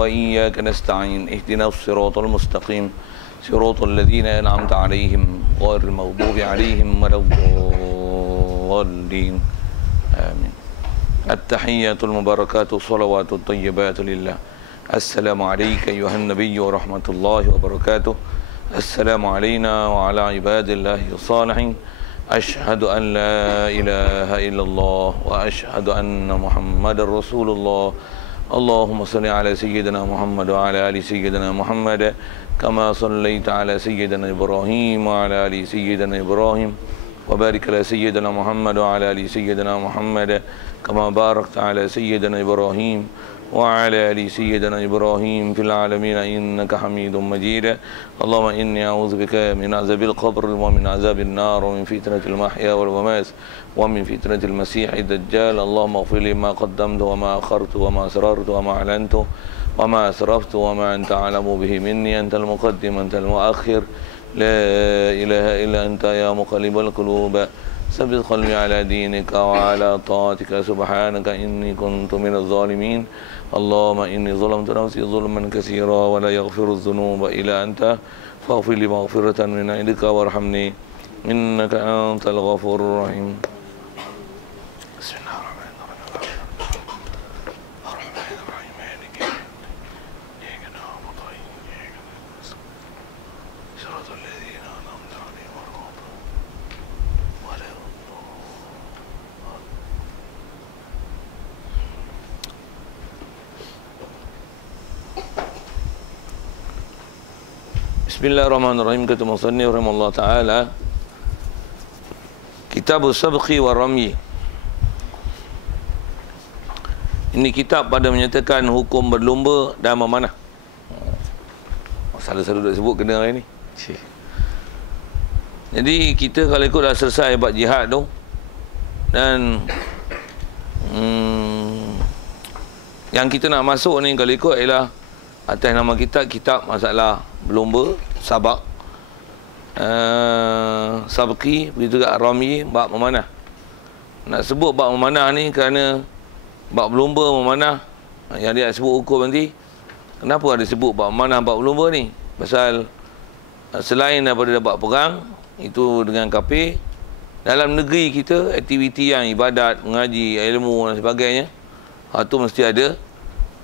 وإياك نستعين اهدنا الصراط المستقيم صراط الذين أنعمت عليهم غير المغضوب عليهم ولا الضالين آمين. التحيات المباركات الصلوات الطيبات لله. السلام عليك أيها النبي ورحمة الله وبركاته. السلام علينا وعلى عباد الله الصالحين. أشهد أن لا إله إلا الله وأشهد أن محمد رسول الله. اللهم صل على سيدنا محمد وعلى آل سيدنا محمد كما صليت على سيدنا إبراهيم وعلى آل سيدنا إبراهيم وبارك على سيدنا محمد وعلى آل سيدنا محمد كما باركت على سيدنا إبراهيم وعلى آل سيدنا إبراهيم في العالمين إنك حميد مجيد. اللهم إني أعوذ بك من عذاب القبر ومن عذاب النار ومن فتنة المحيا والممات ومن فتنة المسيح الدجال. اللهم اغفر لي ما قدمت وما أخرت وما أسررت وما أعلنت وما أسرفت وما أنت أعلم به مني. أنت المقدم أنت المؤخر لا إله إلا أنت يا مقلب القلوب ثبت قلبي على دينك وعلى طاعتك. سبحانك إني كنت من الظالمين. اللهم إني ظلمت نفسي ظلما كثيرا ولا يغفر الذنوب إلا أنت فاغفر لي مغفرة من عندك وارحمني إنك أنت الغفور الرحيم. بسم الله الرحمن الرحيم. الرحمن الرحيم مالك يوم الدين إياك نعبد وإياك نستعين صراط الذين أنعمت عليهم غير المغضوب عليهم ولا Bismillahirrahmanirrahim. Kata musannif rahimahullah ta'ala, Kitab Sabqi wa Ramyi. Ini kitab pada menyatakan hukum berlumba dan memanah. Masalah saya dah sebut kena hari ni. Jadi kita kalau ikut dah selesai buat jihad tu, dan yang kita nak masuk ni kalau ikut ialah atas nama kitab masalah berlumba, sabak, sabqi, begitu juga ramyi, bab memanah. Nak sebut bab memanah ni kerana bab berlumba memanah yang dia sebut hukum nanti. Kenapa ada sebut bab memanah, bab berlumba ni? Pasal selain daripada bab perang itu dengan kafir, dalam negeri kita aktiviti yang ibadat, mengaji, ilmu dan sebagainya, itu mesti ada.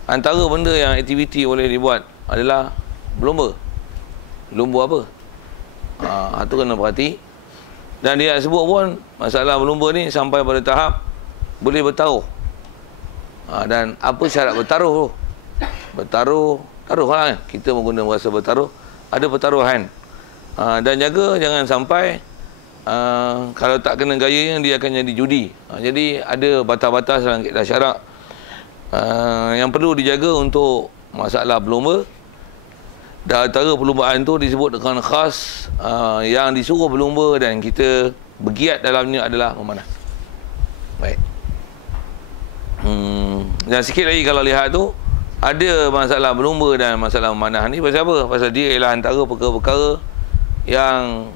Antara benda yang aktiviti boleh dibuat adalah berlumba. Berlumba apa? Itu kena perhati. Dan dia sebut pun masalah berlumba ni sampai pada tahap boleh bertaruh. Dan apa syarat bertaruh tu? Bertaruh, taruh lah. Kita menggunakan bahasa bertaruh. Ada pertaruhan. Dan jaga jangan sampai kalau tak kena gayanya dia akan jadi judi. Jadi ada batas-batas dalam kaedah syarak yang perlu dijaga untuk masalah berlumba. Dan antara perlumbaan tu disebut dengan khas yang disuruh berlumba dan kita bergiat dalamnya adalah memanah. Baik. Dan sikit lagi kalau lihat tu ada masalah berlumba dan masalah memanah ni pasal apa? Pasal dia ialah antara perkara-perkara yang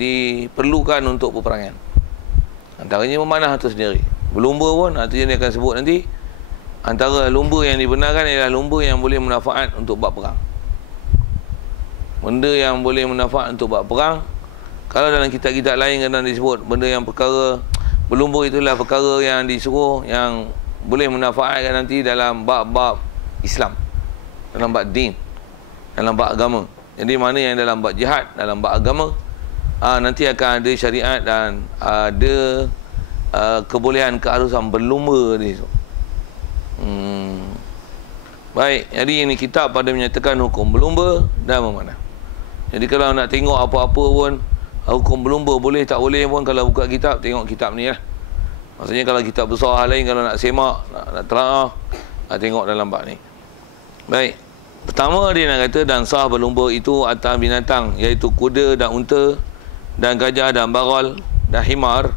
diperlukan untuk peperangan. Antaranya memanah itu sendiri. Berlumba pun artinya dia akan sebut nanti. Antara lumba yang dibenarkan ialah lumba yang boleh manfaat untuk bab perang. Benda yang boleh manfaat untuk bab perang. Kalau dalam kitab-kitab lain kadang disebut benda yang perkara berlumba itulah perkara yang disuruh yang boleh manfaatkan nanti dalam bab-bab Islam, dalam bab din, dalam bab agama. Jadi mana yang dalam bab jihad, dalam bab agama, nanti akan ada syariat dan ada kebolehan keharusan berlumba ni. Baik, jadi ini kitab pada menyatakan hukum berlumba dan memanah. Jadi kalau nak tengok apa-apa pun hukum berlumba boleh tak boleh pun, kalau buka kitab tengok kitab ni lah. Maksudnya kalau kitab besar hal lain, kalau nak semak, nak telaah, tengok dalam bab ni. Baik. Pertama dia nak kata dan sah berlumba itu atas binatang iaitu kuda dan unta dan gajah dan bagal dan himar,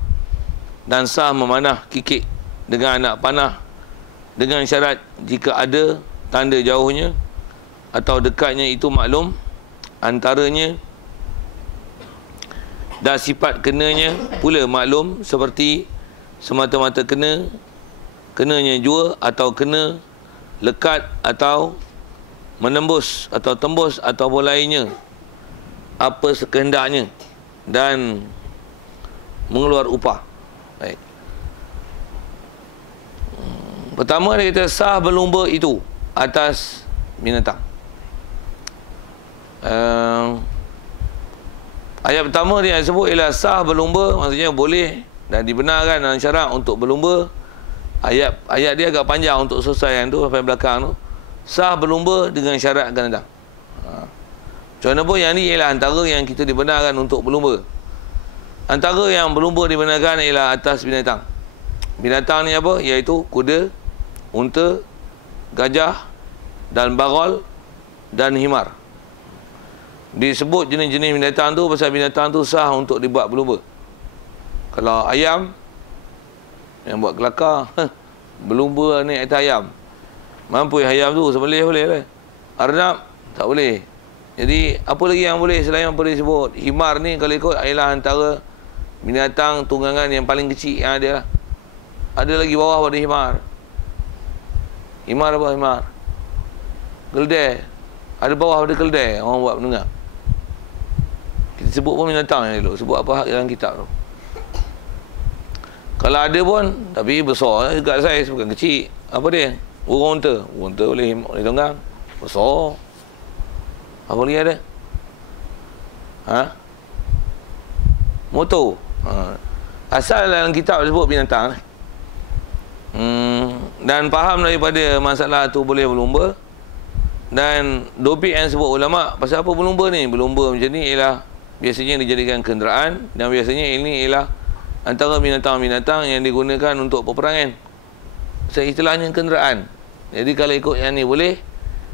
dan sah memanah kikik dengan anak panah dengan syarat jika ada tanda jauhnya atau dekatnya itu maklum antaranya dan sifat kenanya pula maklum, seperti semata-mata kenanya jua atau kena lekat atau menembus atau tembus ataupun lainnya apa sekehendaknya dan mengeluar upah. Baik. Pertama dia kata sah berlumba itu atas binatang. Ayat pertama dia sebut ialah sah berlumba, maksudnya boleh dan dibenarkan dalam syarak untuk berlumba. Ayat dia agak panjang untuk selesai yang tu sampai belakang tu. Sah berlumba dengan syarat akan datang. Contoh pun yang ni ialah antara yang kita dibenarkan untuk berlumba. Antara yang berlumba dibenarkan ialah atas binatang. Binatang ni apa? Iaitu kuda, unta, gajah dan bagol dan himar. Disebut jenis-jenis binatang tu pasal binatang tu sah untuk dibuat berlumba. Kalau ayam yang buat kelakar berlumba naik atas ayam, mampu ayam tu sembelih boleh lah. Arnab tak boleh. Jadi apa lagi yang boleh selain apa disebut? Himar ni kalau ikut ialah antara binatang tunggangan yang paling kecil yang ada lah. Ada lagi bawah pada himar. Himar apa himar? Keldai. Ada bawah pada keldai orang buat pendengar. Kita sebut pun binatang yang dulu. Sebut apa dalam kitab tu. Kalau ada pun, tapi besar juga saiz, bukan kecil. Apa dia? Burung unta. Burung unta boleh tunggang. Besar. Apa lagi ada? Motor. Asal dalam kitab sebut binatang. Dan faham daripada masalah tu boleh berlumba. Dan topik yang sebut ulama pasal apa berlumba ni? Berlumba macam ni ialah biasanya dijadikan kenderaan, dan biasanya ini ialah antara binatang-binatang yang digunakan untuk peperangan. So, istilahnya kenderaan. Jadi kalau ikut yang ni boleh.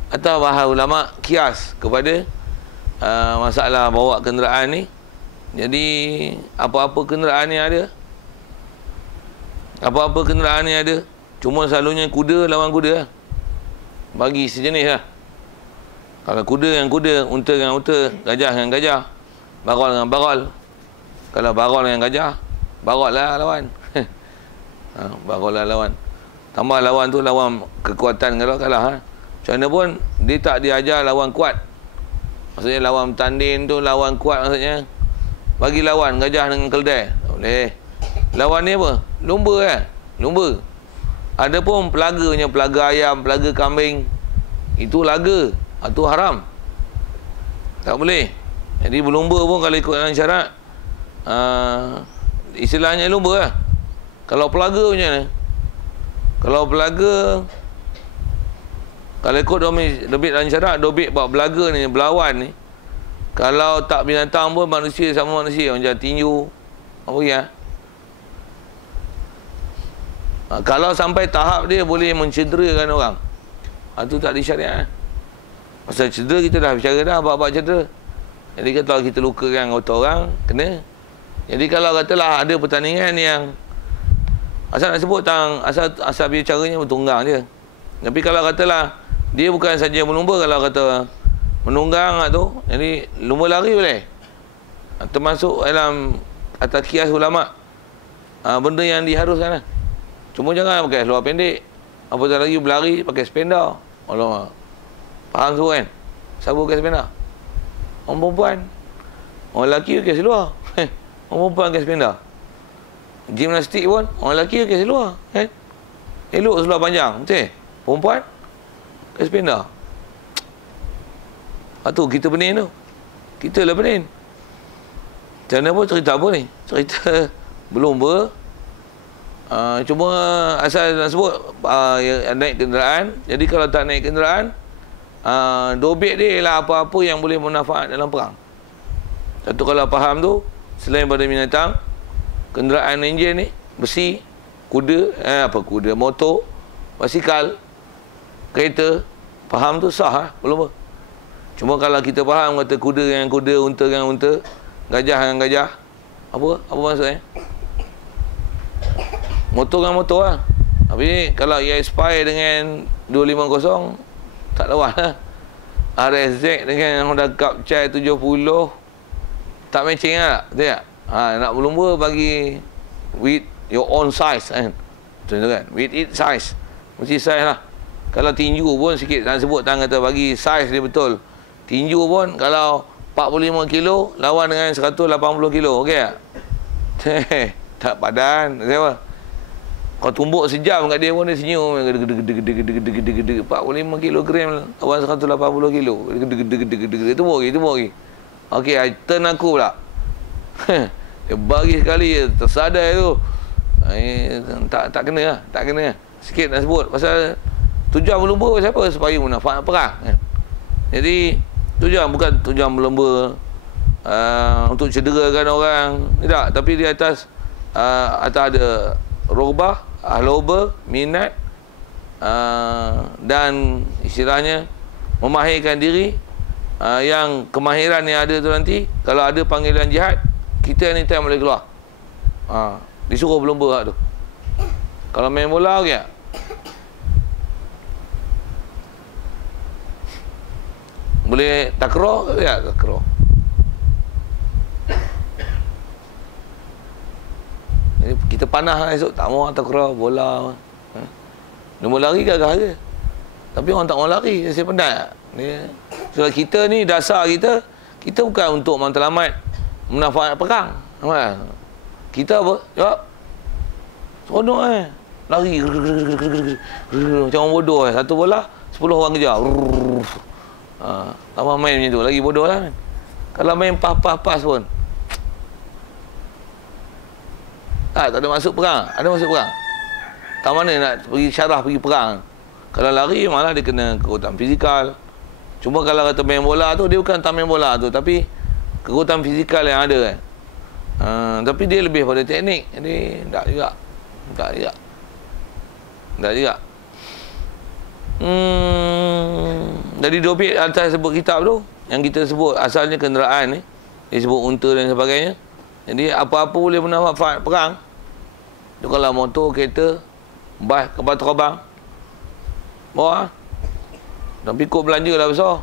Atau bahasa ulama kias kepada masalah bawa kenderaan ni. Jadi apa-apa kenderaan yang ada, apa-apa kenderaan yang ada, cuma selalunya kuda lawan kuda lah. Bagi sejenis lah. Kalau kuda dengan kuda, unta dengan unta, gajah dengan gajah, bagol dengan bagol. Kalau bagol dengan gajah, bagol lah lawan. Bagol lah lawan. Tambah lawan tu lawan kekuatan kalau kalah. Macam mana pun dia tak diajar lawan kuat. Maksudnya lawan tanding tu lawan kuat maksudnya. Bagi lawan gajah dengan keldai. Tak boleh. Lawan ni apa? Lumba kan? Lumba. Ada pun pelaganya, pelaga ayam, pelaga kambing. Itu laga. Itu haram. Tak boleh. Jadi berlumba pun kalau ikut dalam syarat, istilahnya lumba lah. Kalau pelaga macam mana? Kalau pelaga, kalau ikut dobit dalam syarat, dobit buat belaga ni, berlawan ni, kalau tak binatang pun manusia sama manusia, macam tinju, apa ya? Kalau sampai tahap dia boleh mencederakan orang, itu tak disyariat. Pasal cedera kita dah bicara dah, bab-bab cedera. Jadi kalau kita lukakan otak orang, kena. Jadi kalau katalah ada pertandingan yang asal nak sebut tang asal bicaranya bertunggang je. Tapi kalau katalah dia bukan saja berlumba, kalau kata menunggang tu, jadi lumba lari boleh. Termasuk dalam atas kias ulama. Benda yang diharuskan lah. Cuma jangan pakai seluar pendek. Apatah lagi berlari pakai sependa. Allah. Faham tu kan? Siapa pakai sependa? Orang perempuan. Orang lelaki pakai seluar. Orang perempuan pakai sependa. Gimnastik pun orang lelaki pakai seluar, kan? Elok seluar panjang, betul? Perempuan pakai sependa. Tu kita pening tu. Kita lah pening. Macam mana pun cerita apa ni? Cerita berlumba. Cuma asal nak sebut naik kenderaan. Jadi kalau tak naik kenderaan, dobit dia ialah apa-apa yang boleh bermanfaat dalam perang. Satu kalau faham tu, selain pada binatang, kenderaan enjin ni, besi, kuda, kuda, motor, basikal, kereta, faham tu sah lah, belum apa. Cuma kalau kita faham kata kuda dengan kuda, unta dengan unta, gajah dengan gajah, apa maksudnya? Motor dengan motor lah. Tapi kalau ia expire dengan 250, tak lawan lah. RSZ dengan Honda Cup Chai 70, tak matching lah, betul tak? Nak berlumba bagi with your own size kan. Contoh kan, with its size. Mesti size lah. Kalau tinju pun sikit nak sebut tang kata bagi saiz dia betul. Tinju pun kalau 45 kilo lawan dengan 180 kilo, okey tak? Tak padan. Siapa? Kau tumbuk sejam kat dia pun dia senyum. 45 kilogram lawan 180 kilo. Itu lagi. Okey, turn aku pula. Dia bagi sekali tersadar tu. Tak kena lah. Tak kena lah. Sikit nak sebut. Pasal tujuan berlumba siapa? Supaya manfaat perang. Jadi, bukan tujuan berlumba untuk cederakan orang. Tidak. Tapi di atas ada rogbah, loba, minat dan istilahnya memahirkan diri. Yang kemahiran yang ada tu nanti, kalau ada panggilan jihad, kita anytime boleh keluar. Disuruh berlumba tu. Kalau main bola, okey tak? Boleh takraw ke tak? Takraw. Jadi kita panah lah esok. Tak mahu takraw, bola. Nombor lari gagah je. Tapi orang tak mahu lari. Saya penat. Sebab kita ni, dasar kita bukan untuk matlamat menafat perang. Kita apa? Jawab. Seronok lari. Macam orang bodoh Satu bola, 10 orang kejar. Abang main macam tu. Lagi bodoh lah. Kalau main pas pun. Tak ada masuk perang. Ada masuk perang. Tak mana nak pergi syarah pergi perang. Kalau lari malah dia kena kekuatan fizikal. Cuma kalau kata main bola tu, dia bukan tak main bola tu, tapi kekuatan fizikal yang ada kan. Tapi dia lebih pada teknik. Jadi tak juga. Jadi topik atas sebut kitab tu, yang kita sebut asalnya kenderaan ni, dia sebut unta dan sebagainya. Jadi apa-apa boleh bermanfaat perang. Tu kalau motor, kereta, bas, kapal terbang, bawa. Tapi kod belanja lah besar.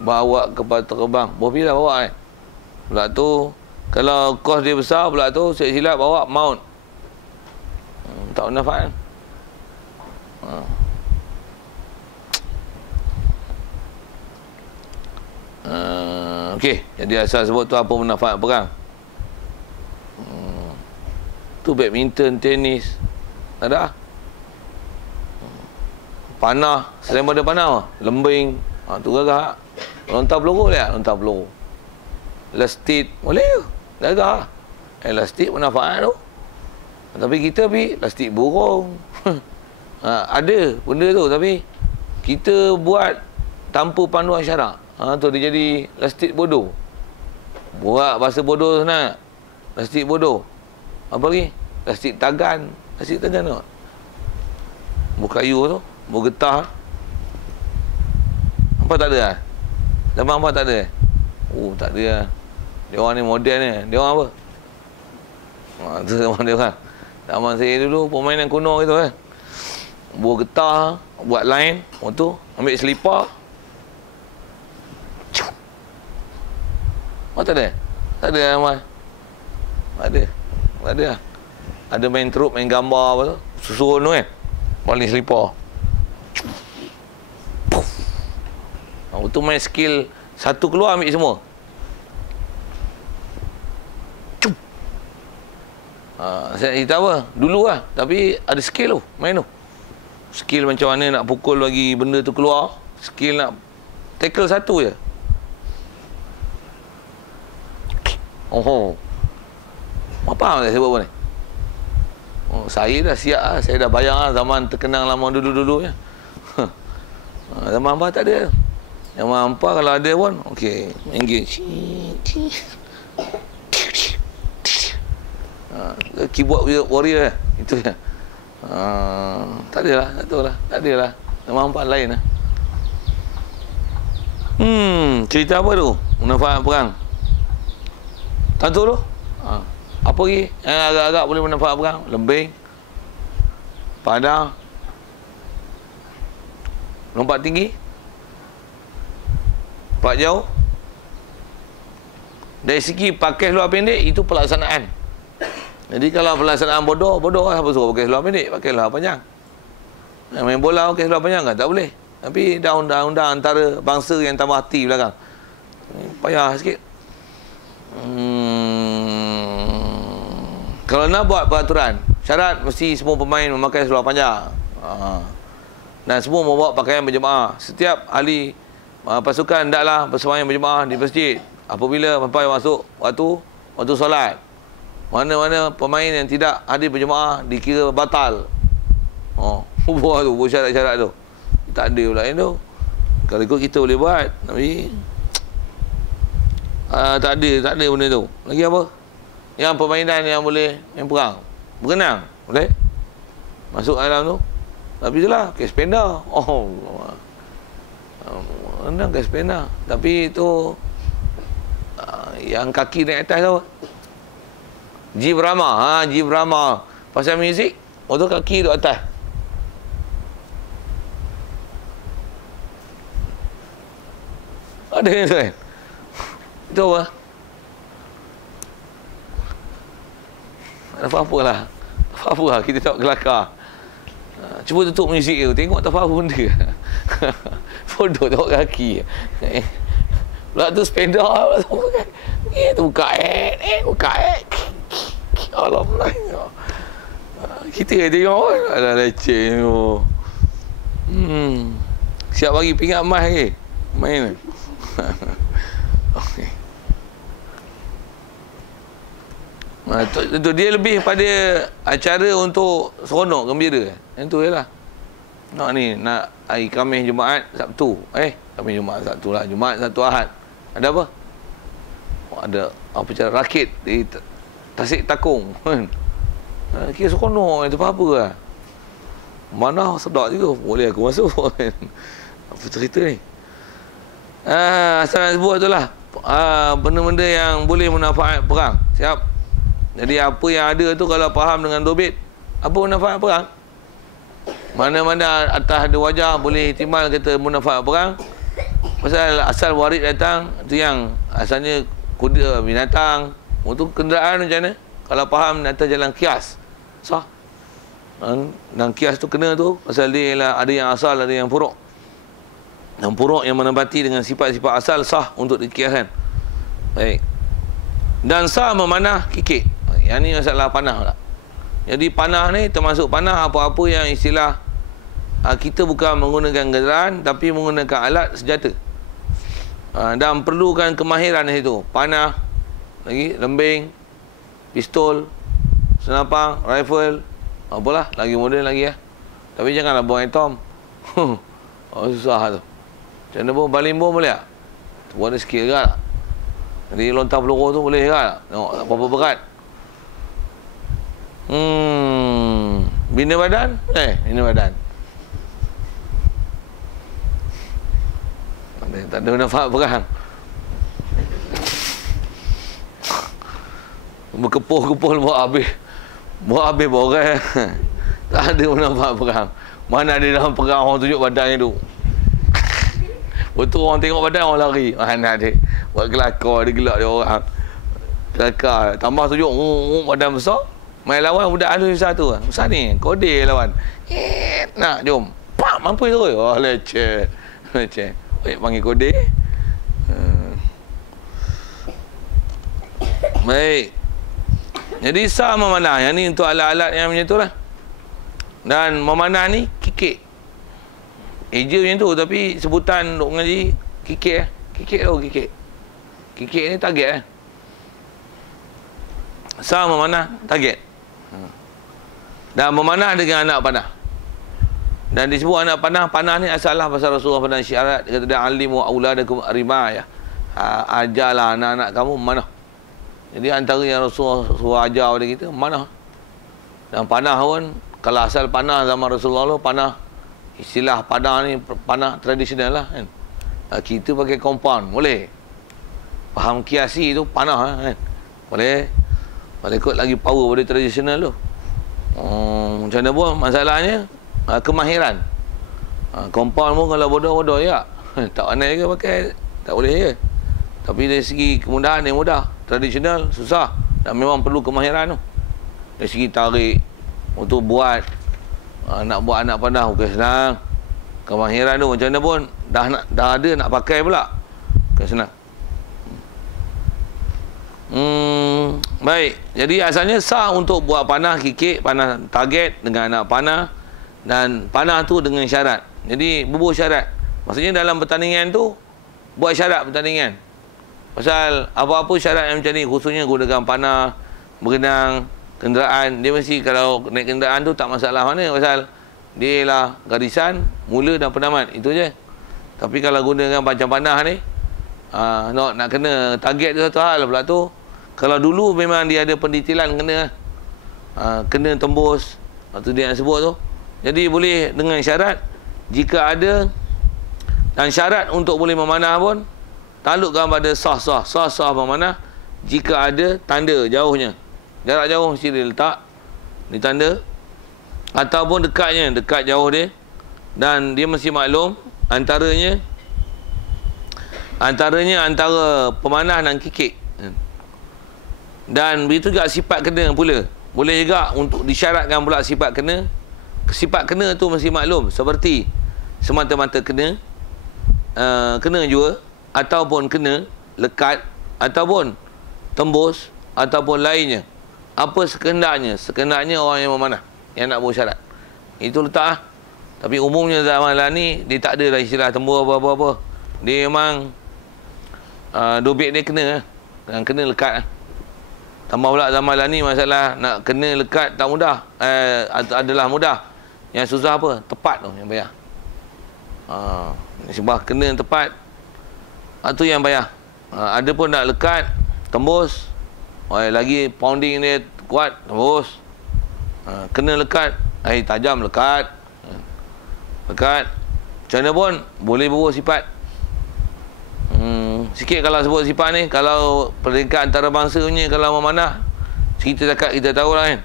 Bawa kapal terbang. Berapa lah bawa Pula tu, kalau kos dia besar, pula tu silap bawa mount. Tak bermanfaat. Okey, jadi asal sebut tu apa manfaat perang. Tu badminton, tenis. Ada? Panah, selain pada panah, lembing. Tu gagah. Lontar peluru dia, lontar peluru. Elastik, boleh ke? Gagah. Elastik manfaat tu. Tapi kita pergi elastik burung. Ada benda tu, tapi kita buat tanpa panduan syarak. Tu dia jadi elastik bodoh. Buat bahasa bodoh senang. Elastik bodoh. Apa lagi? Elastik tagan. Elastik tagan tu. Berkayu tu, bergetah. Apa tak ada lah? Zaman apa tak ada? Tak ada lah. Dia orang ni moden ni. Dia orang apa? Tu zaman dia orang. Zaman saya dulu, permainan kuno gitu kan. Buat getah, buat line, tu ambil selipar. Tak ada? Tak ada Amal. Tak ada. Tak ada lah. Ada main trup, main gambar apa tu. Susun tu kan. Baling selipar. Itu main skill. Satu keluar ambil semua. Saya cerita apa? Dulu lah. Tapi ada skill tu. Main tu. Skill macam mana nak pukul bagi benda tu keluar. Skill nak tackle satu je. Apa saya sebut ni? Saya dah siap lah. Saya dah bayang lah zaman terkenang lama dulu-dulu ya. Zaman apa tak ada. Zaman apa kalau ada pun okey, engage. Keyboard warrior itu ya. Tak ada lah, tak tahu lah. Tak ada lah. Zaman apa lain lah. Cerita apa tu? Manfaat perang. Tentu tu. Apa lagi yang agak-agak boleh manfaat perang? Lembing, padang, lompat tinggi, lompat jauh. Dari segi pakai seluar pendek, itu pelaksanaan. Jadi kalau pelaksanaan bodoh lah. Apa suruh pakai seluar pendek? Pakai seluar panjang. Main bola okey seluar panjang kan? Tak boleh. Tapi dah undang-undang antara bangsa yang tambah hati belakang. Payah sikit. Kalau nak buat peraturan, syarat mesti semua pemain memakai seluar panjang. Dan semua membawa pakaian berjemaah. Setiap ahli pasukan hendaklah bersemayam berjemaah di masjid apabila sampai masuk waktu solat. Mana-mana pemain yang tidak hadir berjemaah dikira batal. Buat syarat-syarat tu. Tak ada pula yang tu. Kalau ikut kita boleh buat, tapi tak ada benda tu. Lagi apa? Yang permainan yang boleh main perang. Berenang, boleh? Masuk alam tu. Tapi itulah, kes penda. Renang kes penda. Tapi itu yang kaki naik atas tu. Jeep Rama. Jeep Rama. Pasal muzik, tu kaki duduk atas. Ada yang tu kan? Itu apa? Tak apa-apa lah. Tak apa-apa lah. Kita tak kelakar. Cuba tutup muzik tu. Tengok tak apa-apa benda. Bodoh tengok kaki. Pula tu sepeda. Tu buka buka Alhamdulillah. Kita tengok. Alah leceh tu. Siap bagi pingat emas lagi. Main. Okey. Itu dia lebih pada acara untuk seronok, gembira. Yang tu je lah. Nak hari Khamis Jumaat Sabtu. Khamis Jumaat Sabtu lah. Jumaat Sabtu Ahad. Ada apa? Ada apa cara rakit di Tasik Takung. Kira seronok. Itu apa-apa lah. Mana sedap juga. Boleh aku masuk. Apa cerita ni? Asal nak sebut tu lah. Benda-benda yang boleh manfaat perang. Siap? Jadi apa yang ada tu kalau faham dengan dobit, apa manfaat perang? Mana-mana atas ada wajah boleh ihtimal kata manfaat perang. Pasal asal warid datang tu yang asalnya kuda binatang, untuk kenderaan macam mana? Kalau faham atas jalan kias, sah. Dan kias tu kena tu pasal dia ialah ada yang asal, ada yang furuk. Dan furuk yang menempati dengan sifat-sifat asal sah untuk dikiaskan. Baik. Dan sah memanah kikik. Yang ni masalah panah pula. Jadi panah ni termasuk panah apa-apa yang istilah kita bukan menggunakan kenderaan tapi menggunakan alat senjata. Dan perlukan kemahiran di situ. Panah, lagi lembing, pistol, senapang, rifle, apalah, lagi model lagi ya. Tapi janganlah buang atom. Susah tu. Macam mana pun baling bom boleh tak? Buat ada skill kan? Jadi lontar peluru tu boleh kan? Tengok, tak apa-apa berat. Bina badan? Bina badan. Tak ada manfaat perang. Berkepuh-kepuh buat habis. Buat habis borang. Tak ada manfaat perang. Mana ada dalam perang orang tunjuk badannya tu. Betul orang tengok badan orang lari. Mana ada. Buat kelakar dia gelak dia orang. Kelakar. Tambah tunjuk badan besar. Main lawan budak halus satu. Besar ni. Kode lawan. Nak jom. Pak mampu terus. Leceh. Leceh. Panggil kode. Baik. Jadi sah memanah. Yang ni untuk alat-alat yang macam tu lah. Dan memanah ni kikik. Eja macam tu tapi sebutan duk mengaji kikik. Kikik tu kikik. Kikik ni target Sah memanah target. Dan memanah dengan anak panah. Dan disebut anak panah. Panah ni asallah pasal Rasulullah pada syiarat. Dia kata dia alimu auladakum rimayah. Ajarlah anak-anak kamu memanah. Jadi antara yang Rasulullah suruh ajar pada kita memanah. Dan panah pun kalau asal panah zaman Rasulullah panah, istilah panah ni panah tradisional lah kan. Kita pakai compound boleh. Faham kiasi tu panah kan. Boleh. Boleh ikut lagi power pada tradisional tu. Macam mana pun masalahnya kemahiran. Compound pun kalau bodoh-bodoh ya. Tak pandai ke pakai tak boleh je. Tapi dari segi kemudahan dia mudah. Tradisional susah dan memang perlu kemahiran tu. Dari segi tarik untuk buat Nak buat anak panah bukan senang. Kemahiran tu macam mana pun dah ada nak pakai pula. Bukan senang. Baik. Jadi asalnya sah untuk buat panah kikik, panah target dengan anak panah, dan panah tu dengan syarat. Jadi bubuh syarat. Maksudnya dalam pertandingan tu buat syarat pertandingan. Pasal apa-apa syarat yang macam ni, khususnya gunakan panah, berenang, kenderaan, dia mesti kalau naik kenderaan tu tak masalah mana, pasal dia lah garisan, mula dan penamat, itu je. Tapi kalau gunakan macam panah ni, nak kena target tu satu hal pula tu. Kalau dulu memang dia ada pendetilan kena tembus, tu dia yang sebut tu. Jadi boleh dengan syarat, jika ada, dan syarat untuk boleh memanah pun taklukkan pada sah memanah jika ada tanda jauhnya. Jarak jauh mesti dia letak ni tanda, ataupun dekat jauh dia, dan dia mesti maklum antaranya antara pemanah dan kikik. Dan begitu juga sifat kena pula. Boleh juga untuk disyaratkan pula sifat kena. Sifat kena tu mesti maklum, seperti semata-mata kena, kena jua, ataupun kena lekat, ataupun tembus, ataupun lainnya. Apa sekendaknya orang yang memanah, yang nak buat syarat, itu letak. Tapi umumnya zaman lah ni dia tak ada lah istilah tembus apa-apa. Dia memang dobek dia kena, dan kena lekat. Tambah pula zaman lah ni masalah nak kena lekat tak mudah, adalah mudah. Yang susah apa? Tepat tu yang payah. Sebab kena tepat, itu yang payah. Ada pun nak lekat, tembus, lagi pounding dia kuat, tembus. Kena lekat, tajam lekat. Lekat. Macam mana pun boleh berbuah sifat. Sikit kalau sebut sifat ni, kalau peringkat antarabangsa punya, kalau memanah, kita cakap kita tahu lah kan.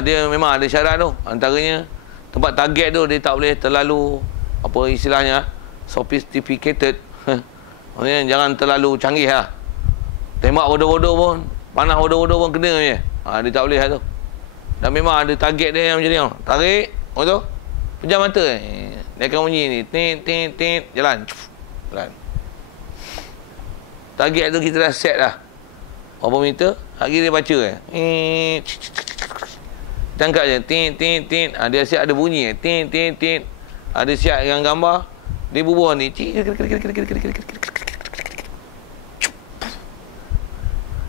Dia memang ada syarat tu. Antaranya tempat target tu dia tak boleh terlalu, apa istilahnya, sophisticated. Maksudnya jangan terlalu canggih lah. Tembak bodoh-bodoh pun, panah bodoh-bodoh pun kena je. Dia tak boleh lah tu. Dan memang ada target dia yang macam ni. Tarik, tu pejam mata. Dia akan bunyi ni, tit, jalan. Jalan. Target tu kita dah set dah. Berapa meter? Lagi dia baca tangkap je. Tin. Dia siap ada bunyi. Tin. Ada siap yang gambar. Dia bubuh ni.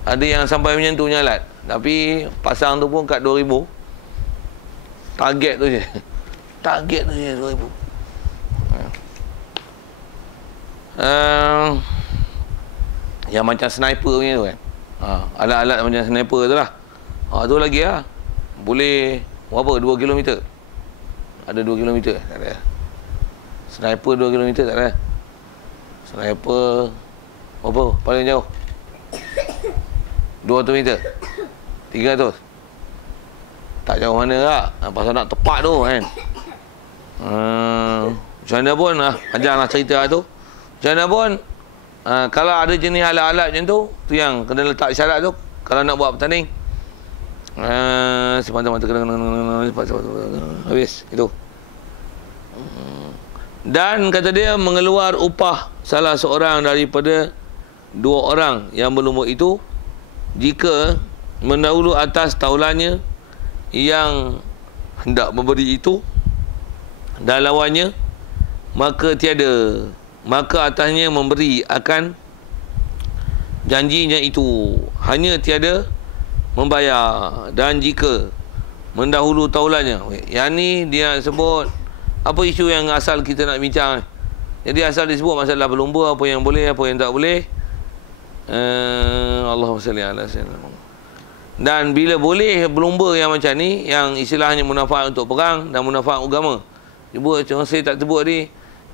Ada yang sampai menyentuh alat. Tapi pasang tu pun kat 2,000. Target tu je. 2,000. Yang macam sniper punya tu kan. Alat-alat macam sniper tu lah. Tu lagi lah. Boleh berapa? 2 km. Ada 2 km? Tak ada. Sniper 2 km tak ada. Sniper berapa? Paling jauh 200 meter, 300. Tak jauh mana tak. Pasal nak tepat tu kan. Macam mana pun ajarlah cerita tu. Macam mana pun, kalau ada jenis alat-alat macam tu yang kena letak syarat tu. Kalau nak buat bertanding, semata-mata kena habis itu. Dan kata dia, mengeluar upah salah seorang daripada 2 orang yang berlumba itu jika mendahulu atas taulannya yang hendak memberi itu dan lawannya, maka atasnya memberi akan janjinya itu, hanya tiada membayar. Dan jika mendahulu taulannya, yang ni dia sebut apa isu yang asal kita nak bincang. Jadi asal disebut masalah berlumba, apa yang boleh, apa yang tak boleh. Allahumma salli ala sayyidina. Dan bila boleh berlumba yang macam ni, yang istilahnya munafaat untuk perang dan munafaat agama. Cuba saya tak sebut ni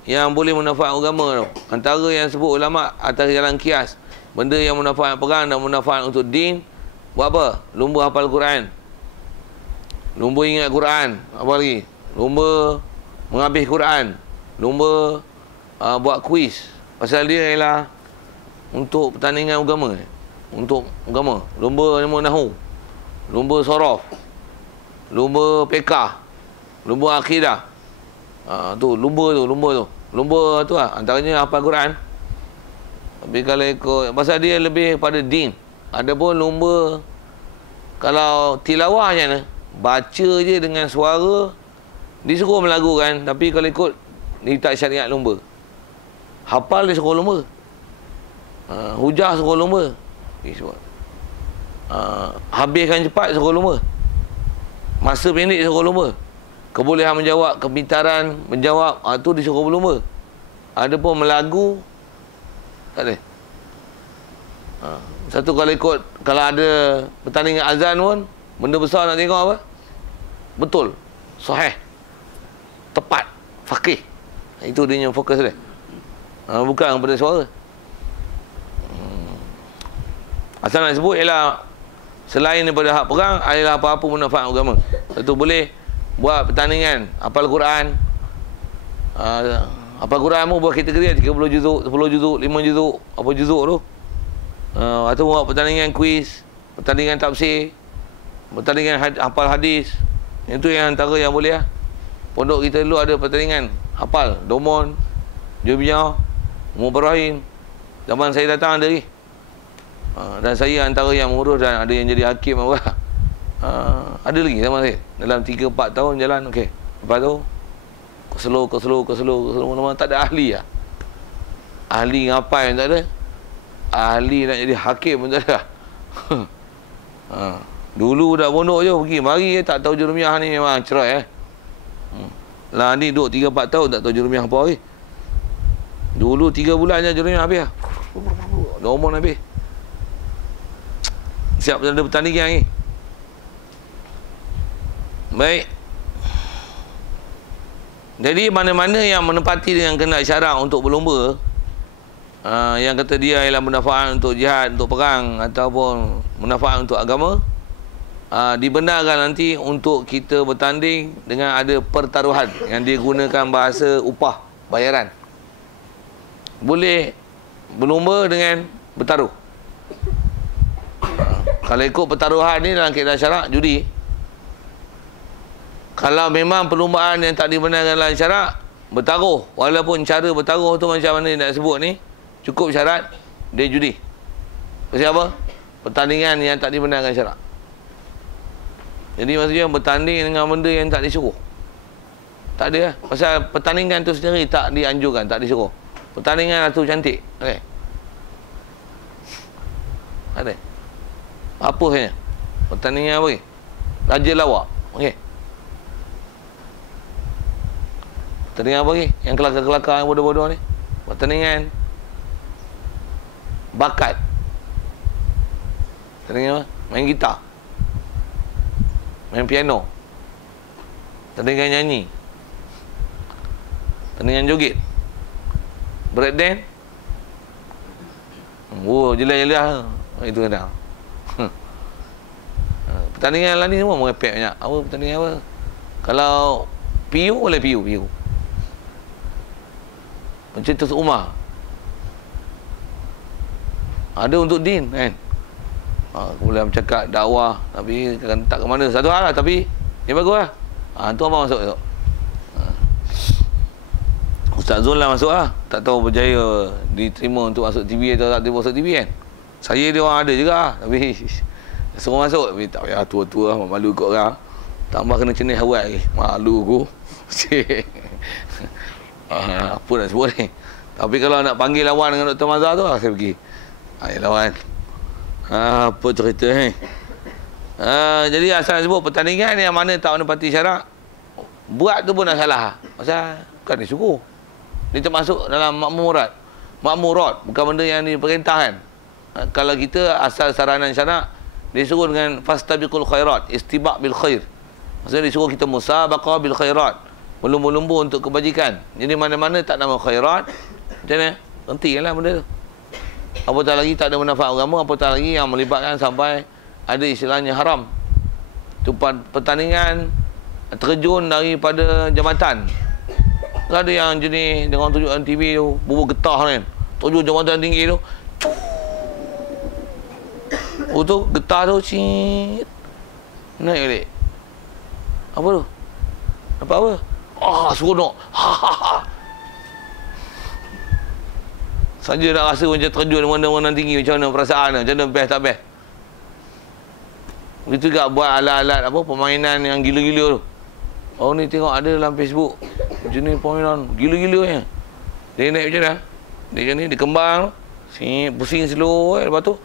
yang boleh munafaat agama tu. Antara yang sebut ulama atas jalan kias, benda yang munafaat perang dan munafaat untuk din. Buat apa? Lumba hafal Quran, lumba ingat Quran, apa lagi? Lumba menghabis Quran, lumba buat kuis. Pasal dia ialah untuk pertandingan agama, untuk agama. Lumba ilmu nahu, lumba sorof, lumba pekah. Lumba akidah. Tu lumba tu. Lumba tu lah. Antaranya hafal Quran. Tapi kalau ikut, pasal dia lebih pada din. Ada pun lumba, kalau tilawahnya ni, baca je dengan suara, disuruh melagukan. Tapi kalau ikut, ni tak syariat lumba. Hafal dia suruh lumba. Hujah suruh lumba. Habiskan cepat suruh lumba. Masa pendek suruh lumba. Kebolehan menjawab, kepintaran menjawab, tu disuruh berlumba. Ada pun melagu, tak ada. Satu kalau ikut, kalau ada pertandingan azan pun, benda besar nak tengok apa? Betul, sahih, tepat, faqih. Itu dia yang fokus dia. Bukan pada suara. Asal nak sebut ialah, selain daripada hak perang, adalah apa-apa manfaat agama. Satu boleh buat pertandingan hafal Quran. Hafal Quran pun buat kategori 30 juzuk, 10 juzuk, 5 juzuk, apa juzuk tu. Atau buat pertandingan kuis, pertandingan tafsir, pertandingan hafal hadis. Itu yang antara yang boleh lah. Pondok kita dulu ada pertandingan hafal Domon, Jumiyah, Mubarahim. Zaman saya datang ada lagi. Dan saya antara yang mengurus dan ada yang jadi hakim apa. Ada lagi zaman saya. Dalam 3-4 tahun jalan, okey. Lepas tu, ke slow, tak ada ahli lah. Ahli ngapai pun tak ada. Ahli nak jadi hakim pun tak ada. Dulu budak pondok je pergi, mari tak tahu Jurumiyah ni memang cerai Lah ni duduk 3-4 tahun tak tahu Jurumiyah apa lagi. Dulu 3 bulan je Jurumiyah habis lah. Domon habis. Siap ada pertandingan lagi. Baik. Jadi mana-mana yang menepati dengan kehendak syarak untuk berlumba, yang kata dia ialah manfaat untuk jihad, untuk perang ataupun manfaat untuk agama, dibenarkan nanti untuk kita bertanding dengan ada pertaruhan yang dia gunakan bahasa upah, bayaran. Boleh berlumba dengan bertaruh. Kalau ikut pertaruhan ni dalam kaedah syarak, judi. Kalau memang perlumbaan yang tak dibenarkan dalam syarak, bertaruh. Walaupun cara bertaruh tu macam mana nak sebut ni, cukup syarat, dia judi. Pasal apa? Pertandingan yang tak dibenarkan syarak. Jadi maksudnya bertanding dengan benda yang tak disuruh. Tak ada lah. Pasal pertandingan tu sendiri tak dianjurkan, tak disuruh. Pertandingan tu cantik. Okay. Ada. Apa saja? Pertandingan apa ni? Raja lawak. Okey. Pertandingan apa lagi? Yang kelakar-kelakar yang bodoh-bodoh ni. Pertandingan bakat. Pertandingan apa? Main gitar. Main piano. Pertandingan nyanyi. Pertandingan joget. Break dance. Jelas-jelas. Itu kadang. Pertandingan lain ni semua merepek banyak. Apa pertandingan apa? Kalau PU boleh PU. Pencetus Umar. Ada untuk din kan. Boleh bercakap dakwah tapi tak ke mana. Satu hal lah tapi dia bagus lah. Tu abang masuk esok. Ustaz Zul lah masuk lah. Tak tahu berjaya diterima untuk masuk TV atau tak terima masuk TV kan. Saya dia orang ada juga lah. Tapi suruh masuk. Tapi tak payah tua-tua lah. Malu kot orang. Tambah kena cenih awal lagi. Malu aku. Apa nak sebut ni. Tapi kalau nak panggil lawan dengan Dr. Mazhar tu, saya pergi. Ayo lawan. Apa cerita ni. Jadi asal sebut pertandingan yang mana tak menepati syarak, buat tu pun dah salah. Pasal bukan disuruh. Dia termasuk dalam makmurat. Makmurat bukan benda yang diperintahkan. Kalau kita asal saranan syarak, disuruh dengan fastabiqul khairat, istibaq bil khair. Maksudnya disuruh kita musabaqah bil khairat, berlumba-lumba untuk kebajikan. Jadi mana-mana tak nama khairat, macam mana? Hentikanlah benda tu. Apatah lagi tak ada manfaat agama, apatah lagi yang melibatkan sampai ada istilahnya haram. Itu pertandingan terjun daripada jambatan. Ada yang jenis dengan tunjukan TV tu, bubur getah kan. Terjun jambatan tinggi tu. Tu getah tu naik balik. Apa tu? Nampak apa? Seronok. Saja nak rasa macam terjun mana-mana tinggi, macam mana perasaan, macam mana best tak best. Begitu juga buat alat-alat apa permainan yang gila-gila tu. Oh ni tengok ada dalam Facebook. Jenis permainan gila-gilanya. Dia naik macam mana? Dia macam ni, dia kembang. Pusing slow, lepas tu